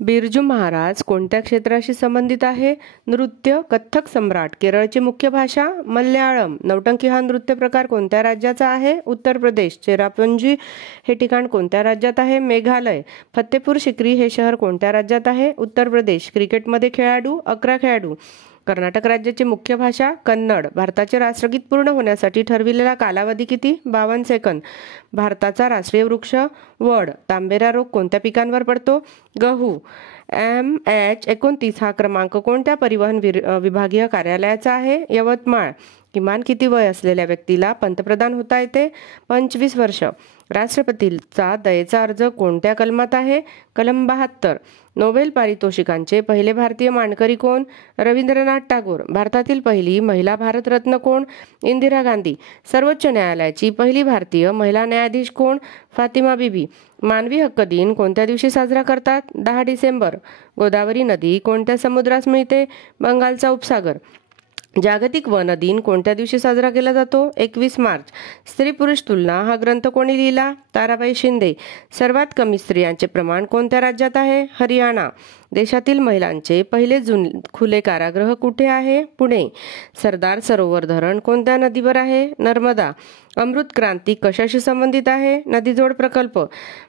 बिरजू महाराज कोणत्या क्षेत्राशी संबंधित आहे? नृत्य. कथ्थक सम्राट. केरळची मुख्य भाषा मल्याळम. नौटंकी हा नृत्य प्रकार कोणत्या राज्याचा आहे? उत्तर प्रदेश. चेरापुंजी हे ठिकाण कोणत्या राज्यात आहे? मेघालय. फतेपूर सिक्री हे शहर कोणत्या राज्यात आहे? उत्तर प्रदेश. क्रिकेटमध्ये खेळाडू 11 खेळाडू. कर्नाटक राज्याची मुख्य भाषा कन्नड. भारताचे राष्ट्रगीत पूर्ण होण्यासाठी ठरविलेला कालावधी किती? 52 सेकंद. भारताचा राष्ट्रीय वृक्ष वड. तांबेरा रोग कोणत्या पिकांवर पडतो? गहू. MH29 हा क्रमांक कोणत्या परिवहन विभागीय कार्यालयाचा आहे? यवतमाळ. किमान किती वय असलेल्या व्यक्तीला पंतप्रधान होता येते? 25 वर्ष. राष्ट्रपतीचा दयेचा अर्ज कोणत्या कलमात आहे? कलम 72. नोबेल पारितोषिकांचे पहिले भारतीय मानकरी कोण? रवींद्रनाथ टागोर. भारतातील पहिली महिला भारतरत्न कोण? इंदिरा गांधी. सर्वोच्च न्यायालयाची पहिली भारतीय महिला न्यायाधीश कोण? फातिमा बीबी. मानवी हक्क दिन कोणत्या दिवशी साजरा करतात? 10 डिसेंबर. गोदावरी नदी कोणत्या समुद्रास मिळते? बंगालचा उपसागर. जागतिक वन दिन कोणत्या दिवशी साजरा केला जातो? 21 मार्च. स्त्री पुरुष तुलना हा ग्रंथ कोणी लिहिला? ताराबाई शिंदे. सर्वात कमी स्त्रियांचे प्रमाण कोणत्या राज्यात आहे? हरियाणा. देशातील महिलांचे पहिले खुले कारागृह कुठे आहे? पुणे. सरदार सरोवर धरण कोणत्या नदीवर आहे? नर्मदा. अमृत क्रांती कशाशी संबंधित आहे? नदीजोड प्रकल्प.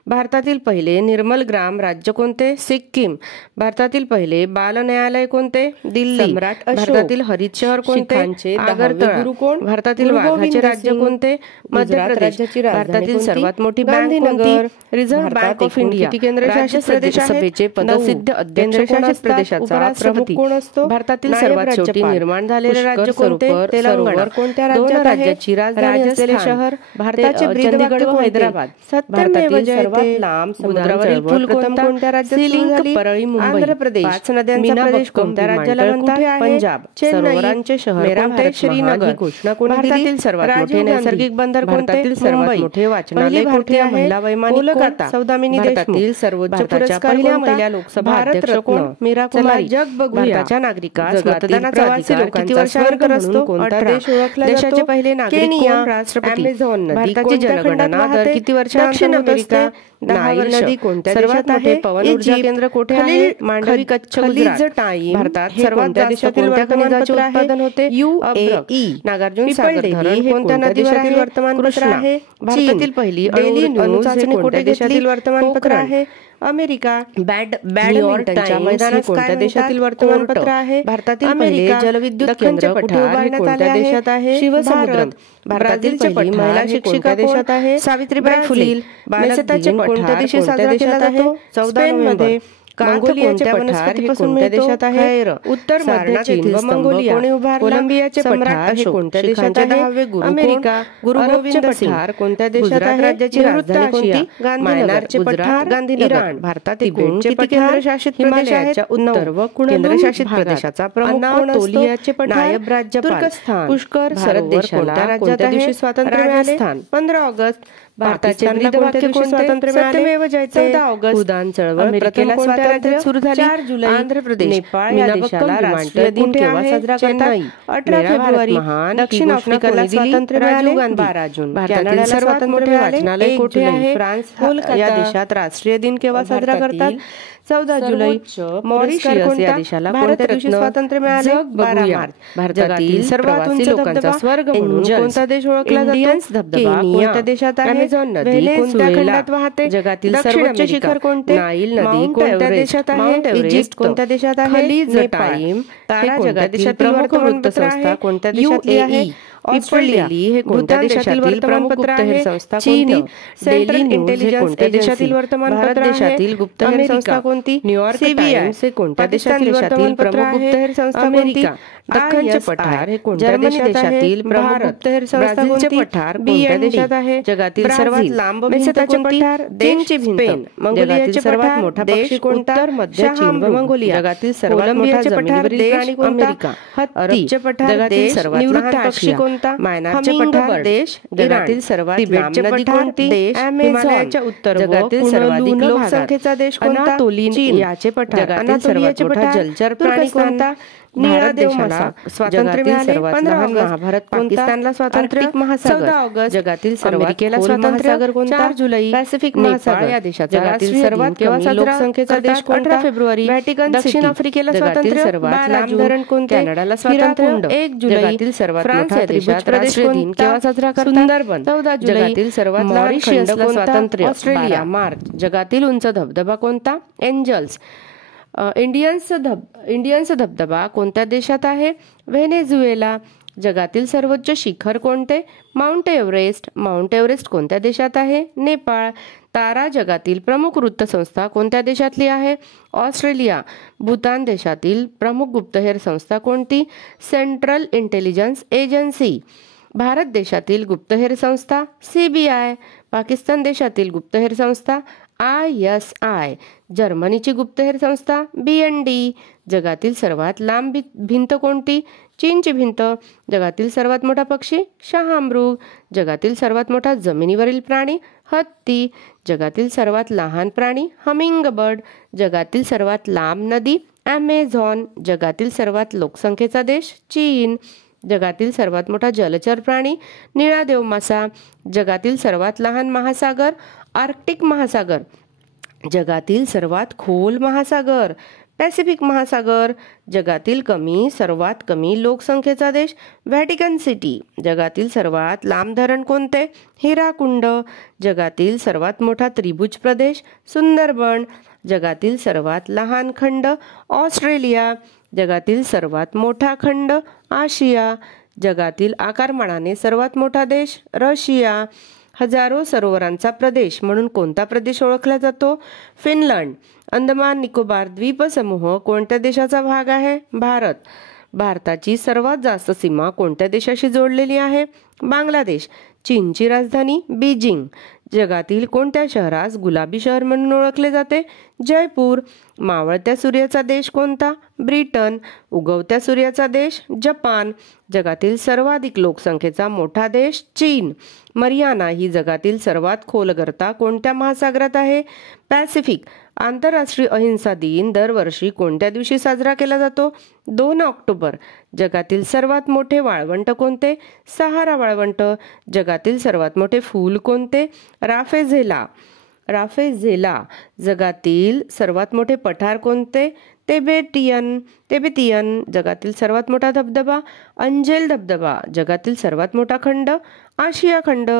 भारतातील पहिले निर्मल ग्राम राज्य कोणते? सिक्कीम. भारतातील पहिले बाल न्यायालय कोणते? दिल्ली. सम्राट भारतातील हरित शहर कोणते? आगरतळा. गुरु कोण? भारतातील वाघाचे राज्य कोणते? मध्य प्रदेश. भारतातील सर्वात मोठी बँक कोणती? Reserve bank of India. केंद्रशासित प्रदेशाचे पदसिद्ध केंद्रशासित प्रदेशाचा प्रमुख कोण असतो? भारतातील सर्वात शेवटी निर्माण झालेले राज्य कोणते? तेलंगणा. कोणत्या राज्याची राजधानी असलेले शहर? भारताचे चंदीगड व हैदराबाद. भारतातील सर्वात लांब समुद्रावरील पूल कोणत्या राज्यात झाली? परळी, मुंबई. आंध्र प्रदेश. 5 नद्यांचा प्रदेश कोणत्या राज्याला म्हणतात? पंजाब. सरोवरांचे शहर कोणते? श्रीनगर. घोषणा कोणी दिली? भारतातील सर्वात मोठे नैसर्गिक बंदर कोणते? भारतातील सर्वात मोठे वाचनालय कोणते आहे? महिला वैमानिक कोलकाता. सौदामिनी देशमुख. भारतातील सर्वोच्च पुरस्कार पहिल्या महिला लोकसभा अध्यक्ष कोण? मीरा कुमारी. जग बघूया. भारताच्या नागरिकास मतदानाचा अधिकार किती वर्षानंतर असतो? कोणता देश ओळखला जातो? देशाचे पहिले नागरिक कोण? राष्ट्रपती. भारताची जनगणना दर किती वर्षानंतर असते? 10 नदी कोणत्या देशात आहे? पवन ऊर्जा केंद्र कुठे आहे? मांडवी, कच्छ, गुजरात. भारतात सर्वात जास्त कोणत्या खनिजाचे उत्पादन होते? UAE. नागार्जुन सागर धरण कोणत्या नदीवरील वर्तमानपत्र आहे? भारतातील पहिली अणु चाचणी कोणत्या देशातील वर्तमानपत्र आहे? अमेरिका. बॅडमिंटनच्या मैदानात कोणत्या देशातील वर्तमानपत्र आहे? भारतातील पहिले जलविद्युत केंद्र कुठे उभारण्यात आले आहे? शिवसमुद्र. भारतातील पहिली महिला शिक्षिका देशात आहे? सावित्रीबाई फुले. बालकदिन कोणत्या दिवशी साजरा केला जातो? 14 नोव्हेंबर. मंगोलियाचे वनस्पतीपासून कोणत्या देशात आहे? उत्तर मध्य चीन व मंगोलिया. कोलंबियाचे पठार हे कोणत्या देशात आहे? अमेरिका. गुरु गोविंद पठार कोणत्या देशात आहे? राज्याची राजधानी कोणती? गांधीनगरचे पठार इराण. भारतातील तिबेटचे केंद्रशासित हिमालयाच्या उत्तर व केंद्रशासित प्रदेशाचा प्रमुख कोण असतो? नायब राज्यपाल. तुर्कस्तान. पुष्कर भारत देशाला कोणत्या दिवशी स्वातंत्र्य मिळाले? 15 ऑगस्ट. भारताचे स्वातंत्र्य मिळाले? 14 ऑगस्ट. उदान चळवळ अमेरिकेला स्वातंत्र्य सुरू झाले? 4 जुलै. आंध्र प्रदेश. नेपाळ या देशाला राष्ट्रीय दिन केव्हा साजरा करतात? 18 फेब्रुवारी. दक्षिण आफ्रिकेला स्वातंत्र्य मिळाले? 12 जून. भारतातील सर्वात मोठे वाचनालय कुठे आहे? फ्रान्स या देशात राष्ट्रीय दिन केव्हा साजरा करतात? 14 जुलै. मॉरिशस या देशाला कोणत्या दिवशी स्वातंत्र्य मिळाले? 12 मार्च. भारतातील सर्वात उंच धबधबा स्वर्ग म्हणून कोणता देश ओळखला जातो? धबधबा कोणत्या देशात आहे? अमेझॉन नदी कोणत्या खंडात वाहते? जगातील सर्वोच्च शिखर कोणते? नाईल नदी कोणत्या देशात आहे? इजिप्त कोणत्या देशात आहे? खलीज टाइम. तारा जगातील प्रमुख वृत्तसंस्था कोणत्या देशातली आहे? ऑस्ट्रेलिया. हे कोणत्या देशातील वर्तमानपत्र आहे? चीन. सेंट्रल इंटेलिजन्स कोणत्या देशातील वर्तमानपत्र आहे? गुप्तहेर संस्था कोणती? New York times. हे कोणत्या देशातील वर्तमानपत्र आहे? गुप्तहेर संस्था कोणती? दख्खनचे पठार हे कोणत्या देशातील प्रमुख गुप्तहेर संस्था कोणती? पठार कोणत्या देशात आहे? जगातील सर्वात लांब भिंत कोणती? चीनची भिंत. मंगोलियाचे सर्वात मोठा पक्षी कोणता? उत्तर मध्य चीन व मंगोलिया. जगातील सर्वात मोठा जमिनीवरील प्राणी कोणता? अरबचे पठार. जगातील सर्वात लहान पक्षी कोणता? म्यानमारचे पठार देश. जगातील सर्वात लांब नदी कोणती? देश. हिमालयाच्या उत्तर. जगातील सर्वाधिक लोकसंख्येचा देश कोणता? चीन. याचे पठार. जगातील सर्वात मोठा जलचर प्राणी कोणता? भारत देशाला स्वातंत्र्य मिळाले 15 ऑगस्ट, महाभारत पाकिस्तानला स्वातंत्र्य, महासागर 14 ऑगस्ट, जगातील सर्वात स्वातंत्र्य कोणता, 4 जुलै, पॅसिफिक महासागर या देशाचा जगातील सर्वात कमी लोकसंख्येचा देश कोणता, 18 फेब्रुवारी, व्हॅटिकन सिटी, दक्षिण आफ्रिकेला स्वातंत्र्य, सर्वात लांब धरण कोणते, कॅनडाला स्वातंत्र्य, 1 जुलै, जगातील सर्वात मोठा त्रिभुज प्रदेश दिन केव्हा साजरा करतात, सुंदरबन, 14 जुलै, जगातील सर्वात मॉरिशसला स्वातंत्र्य, ऑस्ट्रेलिया, मार्च, जगातील उंच धबधबा कोणता, एंजल्स, इंडियन्स धबधबा कोणत्या देशात आहे, व्हेनेझुएला, जगातील सर्वोच्च शिखर कोणते, माउंट एव्हरेस्ट कोणत्या देशात आहे, नेपाळ, तारा जगातील प्रमुख वृत्तसंस्था कोणत्या देशातली आहे, ऑस्ट्रेलिया, भूतान देशातील प्रमुख गुप्तहेर संस्था कोणती, सेंट्रल इंटेलिजन्स एजन्सी, भारत देशातील गुप्तहेर संस्था CBI, पाकिस्तान देशातील गुप्तहेर संस्था ISI, जर्मनीची गुप्तहेर संस्था BND, जगातील सर्वात लांब भिंत कोणती, चीनची भिंत, जगातील सर्वात मोठा पक्षी शहामृग, जगातील सर्वात मोठा जमिनीवरील प्राणी हत्ती, जगातील सर्वात लहान प्राणी हमिंगबर्ड, जगातील सर्वात लांब नदी ॲमेझॉन, जगातील सर्वात लोकसंख्येचा देश चीन, जगातील सर्वात मोठा जलचर प्राणी निळा देव मासा, जगातील सर्वात लहान महासागर आर्क्टिक महासागर, जगातील सर्वात खोल महासागर पॅसिफिक महासागर, जगातील सर्वात कमी लोकसंख्येचा देश व्हॅटिकन सिटी, जगातील सर्वात लांब धरण कोणते, हिराकुंड, जगातील सर्वात मोठा त्रिभुज प्रदेश सुंदरबन, जगातील सर्वात लहान खंड ऑस्ट्रेलिया, जगातील सर्वात मोठा खंड आशिया, जगातील आकारमानाने सर्वात मोठा देश रशिया, हजारो सरोवरांचा प्रदेश म्हणून कोणता प्रदेश ओळखला जातो, फिनलंड, अंदमान निकोबार द्वीपसमूह कोणत्या देशाचा भाग आहे, भारत, भारताची सर्वात जास्त सीमा कोणत्या देशाशी जोडलेली आहे, बांगलादेश, चीनची राजधानी बीजिंग, जगातील कोणत्या शहरास गुलाबी शहर म्हणून ओळखले जाते, जयपूर, मावळत्या सूर्याचा देश कोणता, ब्रिटन, उगवत्या सूर्याचा देश जपान, जगातील सर्वाधिक लोकसंख्येचा मोठा देश चीन, मरियाना ही जगातील सर्वात खोल गर्ता कोणत्या महासागरात आहे, पॅसिफिक, आंतरराष्ट्रीय अहिंसा दिन दरवर्षी कोणत्या दिवशी साजरा केला जातो, 2 ऑक्टोबर, जगातील सर्वात मोठे वाळवंट कोणते, सहारा वाळवंट, जगातील सर्वात मोठे फूल कोणते, राफेझेला, जगातील सर्वात मोठे पठार कोणते, तेबेतियन, जगातील सर्वात मोठा धबधबा अंजेल धबधबा, जगातील सर्वात मोठा खंड आशिया खंड,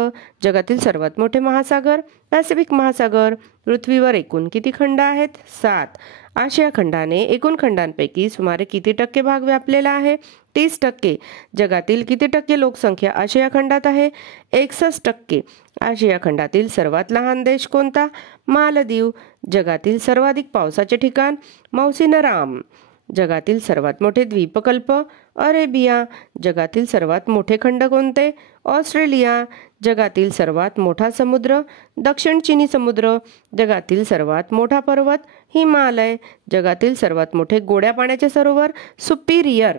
जगातील सर्वात मोठे महासागर पॅसिफिक महासागर, पृथ्वीवर एकूण किती खंड आहेत, 7, आशिया खंडाने एकूण खंडांपैकी सुमारे किती टक्के भाग व्यापलेला आहे, 30%, जगातील किती टक्के लोकसंख्या आशिया खंडात आहे, 61%, आशिया खंडातील सर्वात लहान देश कोणता, मालदीव, जगातील सर्वाधिक पावसाचे ठिकाण मौसिनराम, जगातील सर्वात मोठे द्वीपकल्प अरेबिया, जगातील सर्वात मोठे खंड कोणते, ऑस्ट्रेलिया, जगातील सर्वात मोठा समुद्र दक्षिण चिनी समुद्र, जगातील सर्वात मोठा पर्वत हिमालय, जगातील सर्वात मोठे गोड्या पाण्याचे सरोवर सुपिरियर,